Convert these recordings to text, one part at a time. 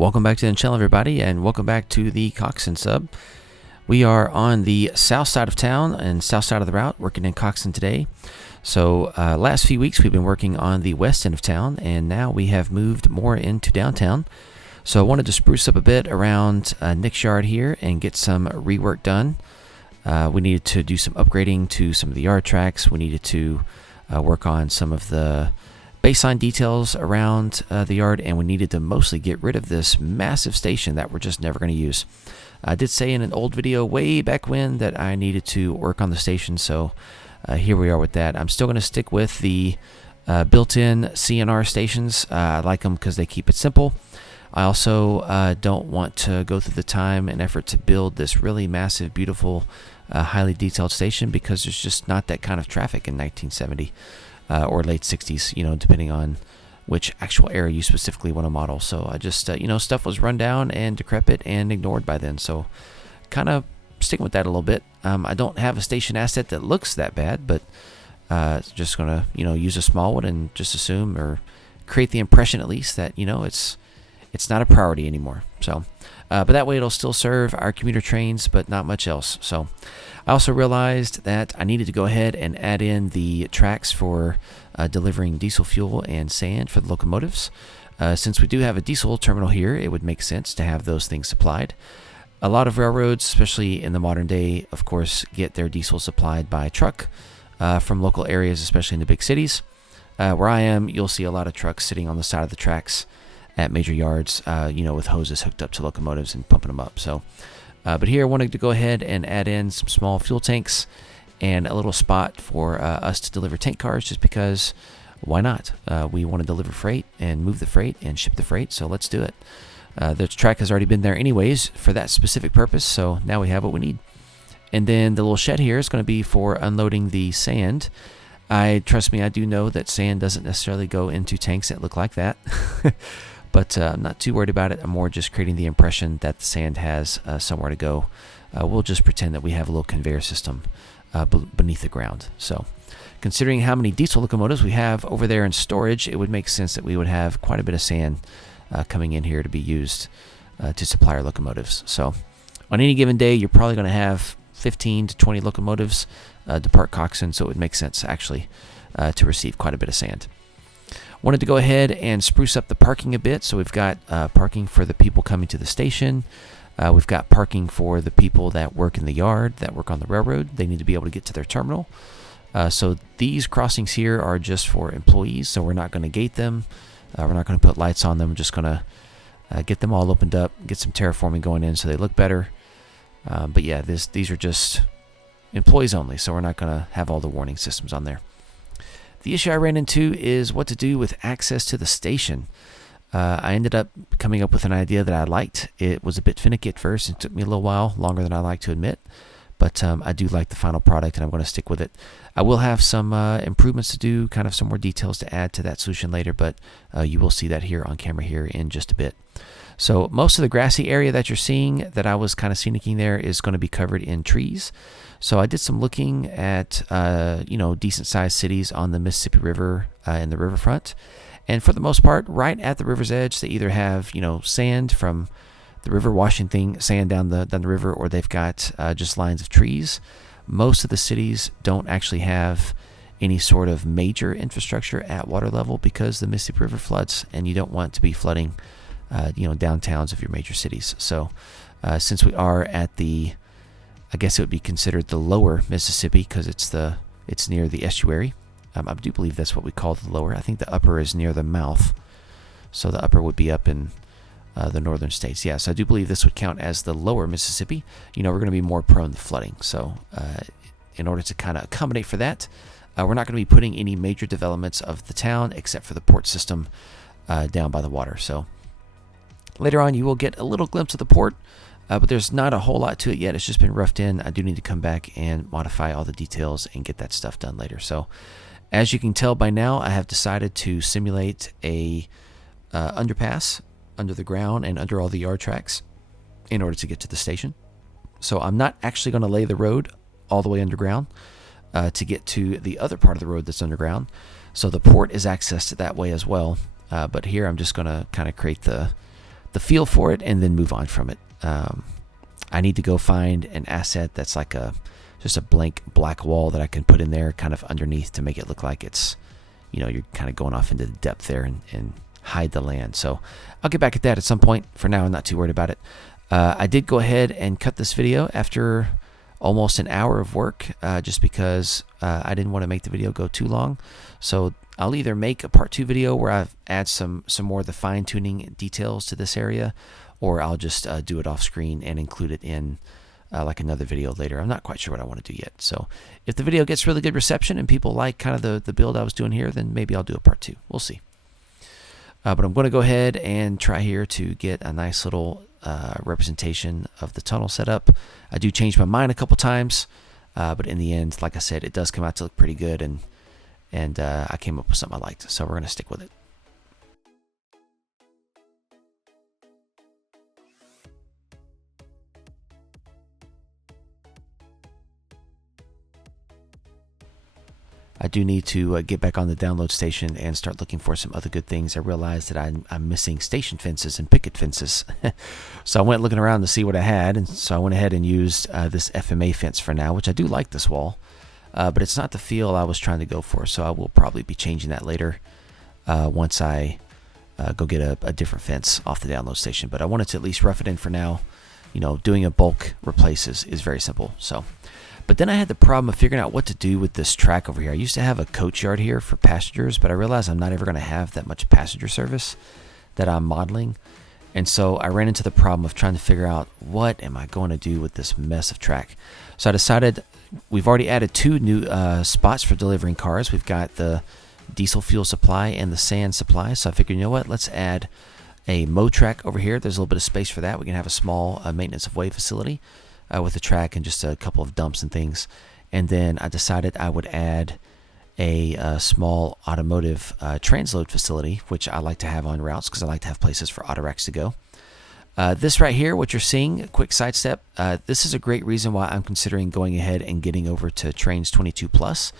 Welcome back to the channel, everybody, and welcome back to the Coxton sub. We are on the south side of town and south side of the route, working in Coxton today. So last few weeks we've been working on the west end of town, and now we have moved more into downtown. So I wanted to spruce up a bit around Nick's yard here and get some rework done. We needed to do some upgrading to some of the yard tracks. We needed to work on some of the baseline details around the yard, and we needed to mostly get rid of this massive station that we're just never going to use. I did say in an old video way back when that I needed to work on the station, so here we are with that. I'm still going to stick with the built-in CNR stations. I like them because they keep it simple. I also don't want to go through the time and effort to build this really massive, beautiful, highly detailed station because there's just not that kind of traffic in 1970. Or late 60s, depending on which actual era you specifically want to model. So I just, stuff was run down and decrepit and ignored by then. So kind of sticking with that a little bit. I don't have a station asset that looks that bad, but just going to, use a small one and just assume or create the impression at least that, it's not a priority anymore. So, but that way it'll still serve our commuter trains, but not much else. So I also realized that I needed to go ahead and add in the tracks for delivering diesel fuel and sand for the locomotives. Since we do have a diesel terminal here, it would make sense to have those things supplied. A lot of railroads, especially in the modern day, of course, get their diesel supplied by truck from local areas, especially in the big cities. Where I am, you'll see a lot of trucks sitting on the side of the tracks at major yards, with hoses hooked up to locomotives and pumping them up. So, but here I wanted to go ahead and add in some small fuel tanks and a little spot for us to deliver tank cars, just because why not? We want to deliver freight and move the freight and ship the freight, so let's do it. The track has already been there anyways for that specific purpose, so now we have what we need. And then the little shed here is going to be for unloading the sand. Trust me, I do know that sand doesn't necessarily go into tanks that look like that. But I'm not too worried about it. I'm more just creating the impression that the sand has somewhere to go. We'll just pretend that we have a little conveyor system beneath the ground. So considering how many diesel locomotives we have over there in storage, it would make sense that we would have quite a bit of sand coming in here to be used to supply our locomotives. So on any given day, you're probably going to have 15 to 20 locomotives depart Coxton, so it would make sense actually to receive quite a bit of sand. Wanted to go ahead and spruce up the parking a bit. So we've got parking for the people coming to the station. We've got parking for the people that work in the yard, that work on the railroad. They need to be able to get to their terminal. So these crossings here are just for employees, so we're not going to gate them. We're not going to put lights on them. We're just going to get them all opened up, get some terraforming going in so they look better. But yeah, these are just employees only, so we're not going to have all the warning systems on there. The issue I ran into is what to do with access to the station. I ended up coming up with an idea that I liked. It was a bit finicky at first. It took me a little while, longer than I like to admit. But I do like the final product, and I'm going to stick with it. I will have some improvements to do, kind of some more details to add to that solution later, but you will see that here on camera here in just a bit. So most of the grassy area that you're seeing that I was kind of scenicking there is going to be covered in trees. So I did some looking at, decent-sized cities on the Mississippi River and the riverfront. And for the most part, right at the river's edge, they either have, sand from the river washing sand down the river, or they've got just lines of trees. Most of the cities don't actually have any sort of major infrastructure at water level because the Mississippi River floods, and you don't want to be flooding, downtowns of your major cities. So since we are at I guess it would be considered the lower Mississippi because it's near the estuary. I do believe that's what we call the lower. I think the upper is near the mouth. So the upper would be up in the northern states. Yes, I do believe this would count as the lower Mississippi. We're going to be more prone to flooding. So in order to kind of accommodate for that, we're not going to be putting any major developments of the town except for the port system down by the water. So later on, you will get a little glimpse of the port. But there's not a whole lot to it yet. It's just been roughed in. I do need to come back and modify all the details and get that stuff done later. So as you can tell by now, I have decided to simulate a underpass under the ground and under all the yard tracks in order to get to the station. So I'm not actually going to lay the road all the way underground to get to the other part of the road that's underground. So the port is accessed that way as well. But here I'm just going to kind of create the the feel for it and then move on from it. I need to go find an asset that's like just a blank black wall that I can put in there kind of underneath to make it look like it's, you're kind of going off into the depth there and hide the land. So I'll get back at that at some point. For now, I'm not too worried about it. I did go ahead and cut this video after almost an hour of work, just because I didn't want to make the video go too long. So I'll either make a part 2 video where I add some more of the fine tuning details to this area, or I'll just do it off screen and include it in like another video later. I'm not quite sure what I want to do yet. So if the video gets really good reception and people like kind of the build I was doing here, then maybe I'll do a part 2. We'll see. But I'm going to go ahead and try here to get a nice little representation of the tunnel setup. I do change my mind a couple times, but in the end, like I said, it does come out to look pretty good, and I came up with something I liked, so we're going to stick with it. I do need to get back on the download station and start looking for some other good things. I realized that I'm missing station fences and picket fences. So I went looking around to see what I had, and so I went ahead and used this FMA fence for now, which I do like this wall, but it's not the feel I was trying to go for, so I will probably be changing that later once I go get a different fence off the download station. But I wanted to at least rough it in for now. Doing a bulk replace is very simple. So. But then I had the problem of figuring out what to do with this track over here. I used to have a coach yard here for passengers, but I realized I'm not ever going to have that much passenger service that I'm modeling. And so I ran into the problem of trying to figure out what am I going to do with this mess of track. So I decided we've already added 2 new spots for delivering cars. We've got the diesel fuel supply and the sand supply. So I figured, you know what, let's add a mow track over here. There's a little bit of space for that. We can have a small maintenance of way facility with a track and just a couple of dumps and things. And then I decided I would add a small automotive transload facility, which I like to have on routes because I like to have places for auto racks to go. This right here, what you're seeing, a quick sidestep, this is a great reason why I'm considering going ahead and getting over to Trainz 22 Plus,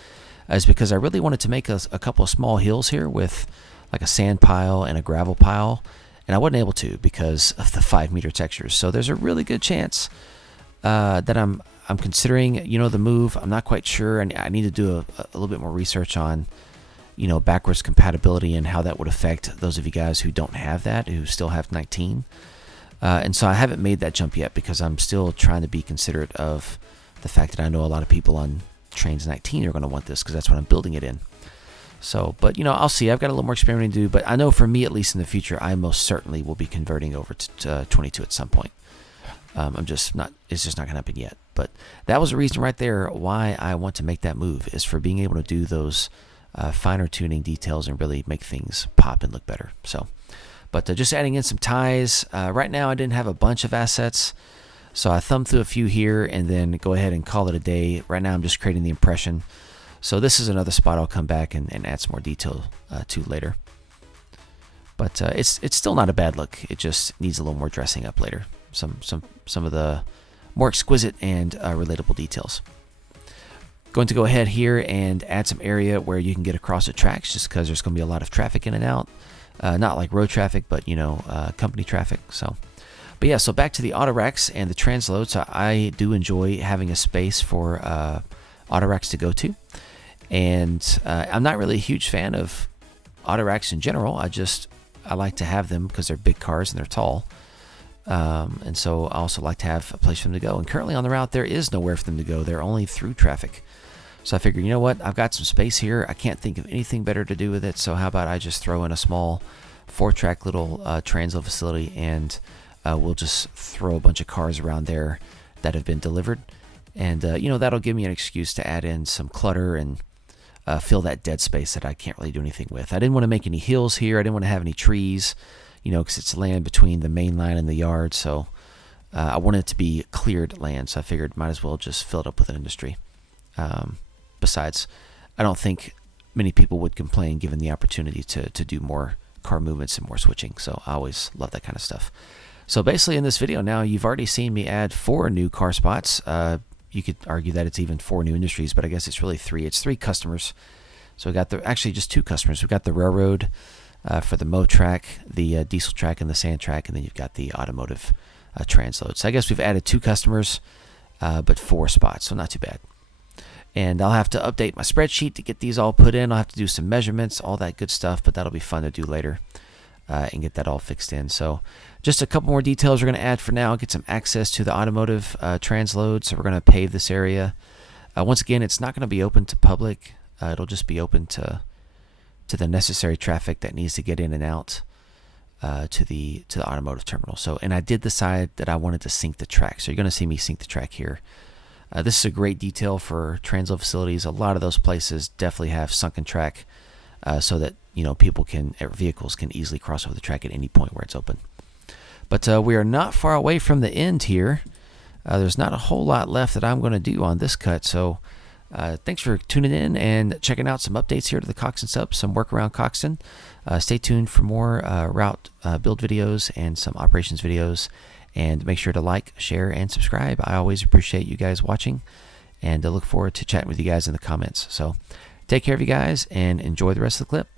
is because I really wanted to make a couple of small hills here with like a sand pile and a gravel pile, and I wasn't able to because of the 5-meter textures. So there's a really good chance that I'm considering, the move. I'm not quite sure, and I need to do a little bit more research on, backwards compatibility and how that would affect those of you guys who don't have that, who still have 19. And so I haven't made that jump yet because I'm still trying to be considerate of the fact that I know a lot of people on Trainz 19 are going to want this because that's what I'm building it in. So, but I'll see. I've got a little more experimenting to do, but I know for me, at least in the future, I most certainly will be converting over to 22 at some point. It's just not going to happen yet. But that was the reason right there why I want to make that move, is for being able to do those finer tuning details and really make things pop and look better. So, but just adding in some ties. Right now I didn't have a bunch of assets, so I thumbed through a few here and then go ahead and call it a day. Right now I'm just creating the impression. So this is another spot I'll come back and add some more detail to later. But it's still not a bad look. It just needs a little more dressing up later. Some of the more exquisite and relatable details. Going to go ahead here and add some area where you can get across the tracks, just because there's going to be a lot of traffic in and out. Not like road traffic, but company traffic. So, but yeah, so back to the auto racks and the transload. So I do enjoy having a space for auto racks to go to, and I'm not really a huge fan of auto racks in general. I like to have them because they're big cars and they're tall. And so I also like to have a place for them to go. And currently on the route, there is nowhere for them to go. They're only through traffic. So I figured, you know what? I've got some space here. I can't think of anything better to do with it. So how about I just throw in a small 4-track little transload facility, and we'll just throw a bunch of cars around there that have been delivered. And, that'll give me an excuse to add in some clutter and fill that dead space that I can't really do anything with. I didn't want to make any hills here. I didn't want to have any trees, because it's land between the main line and the yard. So I wanted it to be cleared land. So I figured might as well just fill it up with an industry. Besides, I don't think many people would complain given the opportunity to do more car movements and more switching. So I always love that kind of stuff. So basically in this video now, you've already seen me add 4 new car spots. You could argue that it's even 4 new industries, but I guess it's really 3. It's 3 customers. So we got actually just 2 customers. We've got the railroad for the mow track, the diesel track, and the sand track, and then you've got the automotive transload. So I guess we've added 2 customers, but 4 spots, so not too bad. And I'll have to update my spreadsheet to get these all put in. I'll have to do some measurements, all that good stuff, but that'll be fun to do later and get that all fixed in. So just a couple more details we're going to add for now. Get some access to the automotive transload. So we're going to pave this area. Once again, it's not going to be open to public. It'll just be open to the necessary traffic that needs to get in and out to the automotive terminal. So, and I did decide that I wanted to sink the track. So you're going to see me sink the track here. This is a great detail for transload facilities. A lot of those places definitely have sunken track so that vehicles can easily cross over the track at any point where it's open. But we are not far away from the end here. There's not a whole lot left that I'm going to do on this cut. So thanks for tuning in and checking out some updates here to the Coxton sub, some work around Coxton. Stay tuned for more route build videos and some operations videos. And make sure to like, share, and subscribe. I always appreciate you guys watching, and I look forward to chatting with you guys in the comments. So take care of you guys and enjoy the rest of the clip.